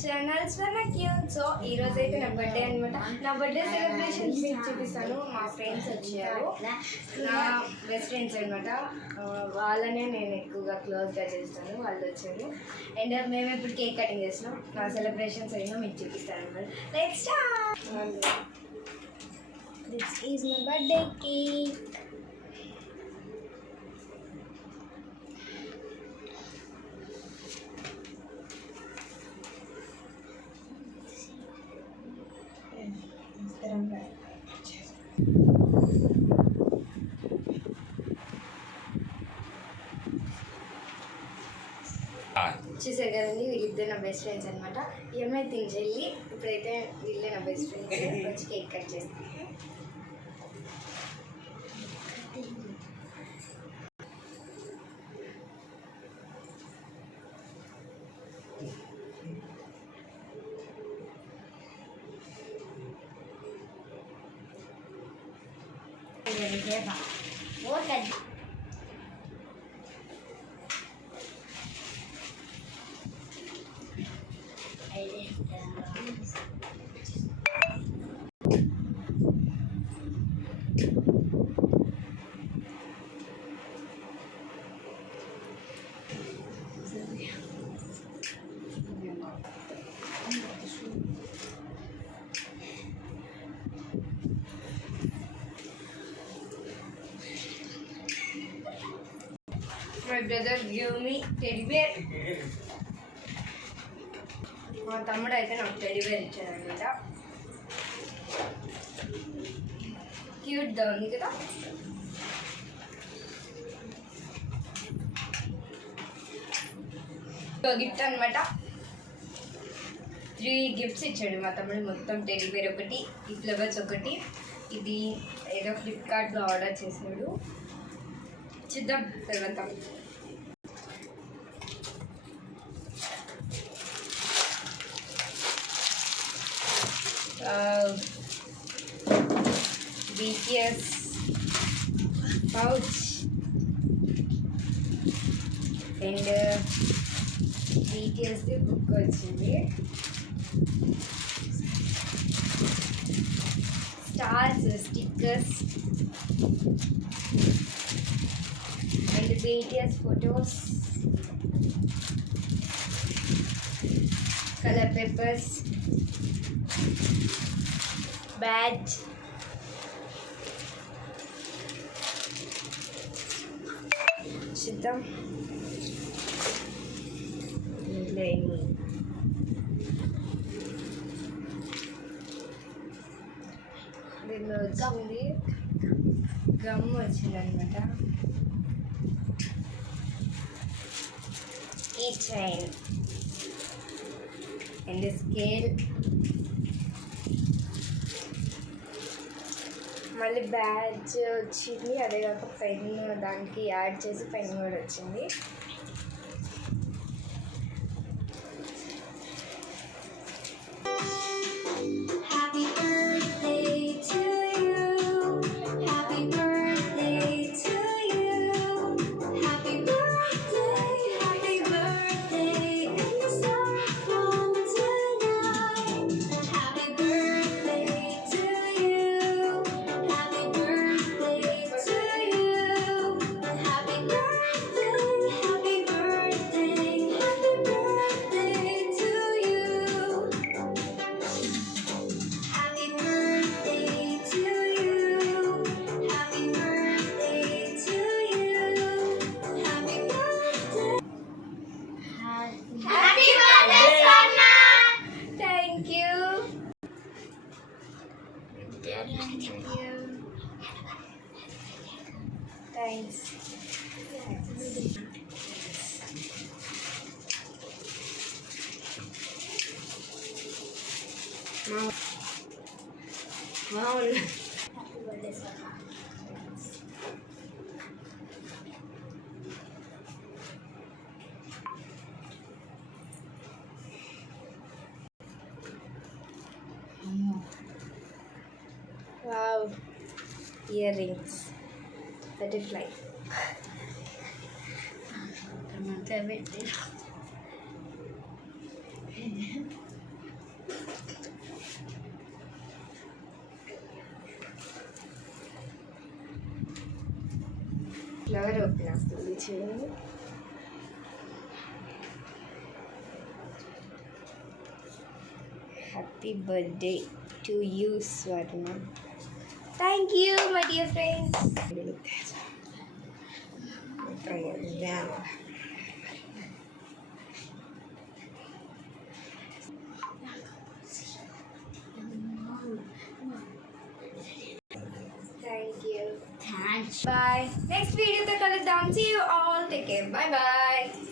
ఛానల్ స్వర్ణ cute. So ఈ రోజు అయితే నా బర్త్డే అనమాట. నా బర్త్డే సెలబ్రేషన్స్ మీకు చూపిస్తాను. మా ఫ్రెండ్స్ వచ్చారు, నా బెస్ట్ ఫ్రెండ్స్ అనమాట. వాళ్ళనే నేను ఎక్కువగా క్లోజ్గా చేస్తాను. వాళ్ళు వచ్చారు అండ్ మేము ఇప్పుడు కేక్ కటింగ్ చేస్తున్నాం. నా సెలబ్రేషన్స్ అయినా మీకు చూపిస్తాను అనమాట. Next this is my birthday cake. చూసారు కదండి, వీళ్ళిద్దరు నా బెస్ట్ ఫ్రెండ్స్ అనమాట. ఈ అమ్మాయి తించెల్లి. ఇప్పుడైతే వీళ్ళే నా బెస్ట్ ఫ్రెండ్స్. వచ్చి కేక్ కట్ చేస్తాను. My brother gave me teddy bear. మా తమ్ముడు అయితే నాకు టెడ్డీ బేర్ ఇచ్చాడు అనమాట. క్యూట్గా ఉంది కదా. గిఫ్ట్ అనమాట. 3 గిఫ్ట్స్ ఇచ్చాడు మా తమ్ముడు. మొత్తం టెడ్డీ బేర్ ఒకటి, ఈ ఫ్లవర్స్ ఒకటి, ఇది ఏదో ఫ్లిప్కార్ట్లో ఆర్డర్ చేసాడు. చూద్దాం తర్వాత. BTS pouch and BTS book వచ్చింది. Stars, stickers and BTS photos, color papers, badge, చూద్దాం. దీనిలో వచ్చింది గమ్ వచ్చింది అనమాట. ఈ చైన్ అండ్ స్కేల్, మళ్ళీ బ్యాడ్జ్ వచ్చింది. అదే కాక పెన్ దానికి యాడ్ చేసి పెన్ కూడా వచ్చింది. Thanks. Wow. Wow. Earrings. Butterfly. Flower open అవుతుంది చూడండి. Happy birthday to you Swarna. Thank you my dear friends. Thank you. Thanks. Bye. Next video to కలుద్దాం. See you all. Take care. Bye bye.